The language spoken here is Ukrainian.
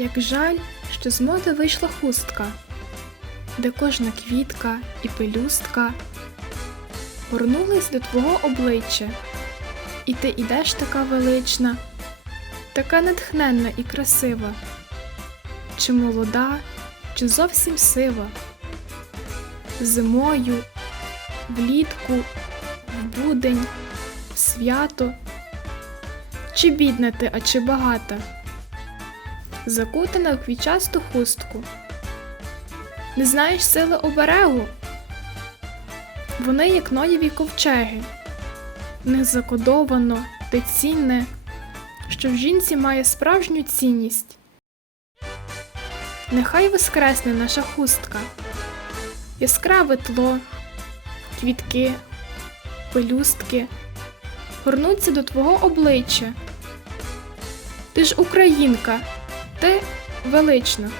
Як жаль, що з моди вийшла хустка, де кожна квітка і пелюстка горнулись до твого обличчя, і ти ідеш така велична, така натхненна і красива, чи молода, чи зовсім сива, зимою, влітку, в будень, в свято, чи бідна ти, а чи багата закутана в квітчасту хустку. Не знаєш сили оберегу? Вони як ноєві ковчеги. В них закодовано те цінне, що в жінці має справжню цінність. Нехай воскресне наша хустка, яскраве тло, квітки, пелюстки горнуться до твого обличчя. Ти ж українка, ти велична.